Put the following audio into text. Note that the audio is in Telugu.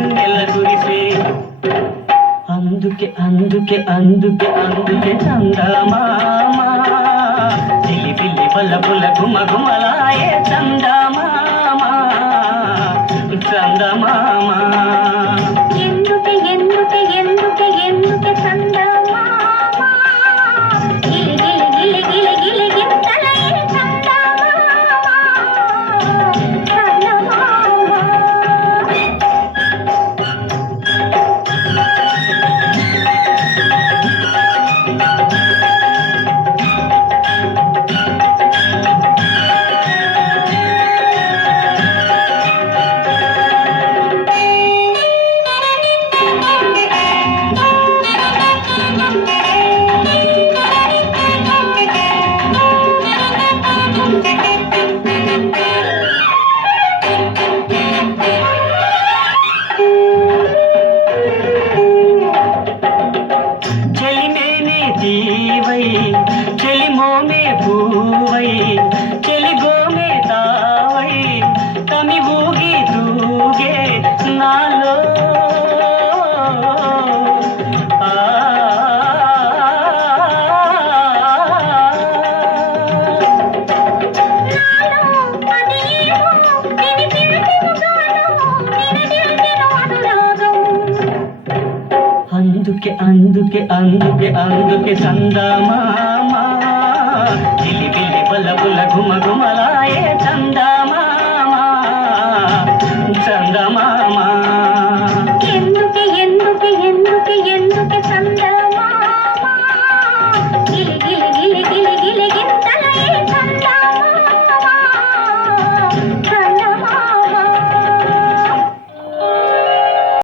వెన్నెల కురిసే అందుకే అందుకే అందుకే అందుకే చందమామ చిలిపిల్లి పల్లపుల గుమగుమలాయే చందమామ చందమామ ఎందుకే ఎందుకే ఎందుకే ఎందుకే చందమామ గిలి గిలి గిలి గిలి గిలి గింతలయే చందమామ చందమామ జీవై చెలిమోమే పూవై చెలిగోమే తావై తమి ఊగి తూగే నాలో అందుకే అందుకే అందుకే అందుకే చందమా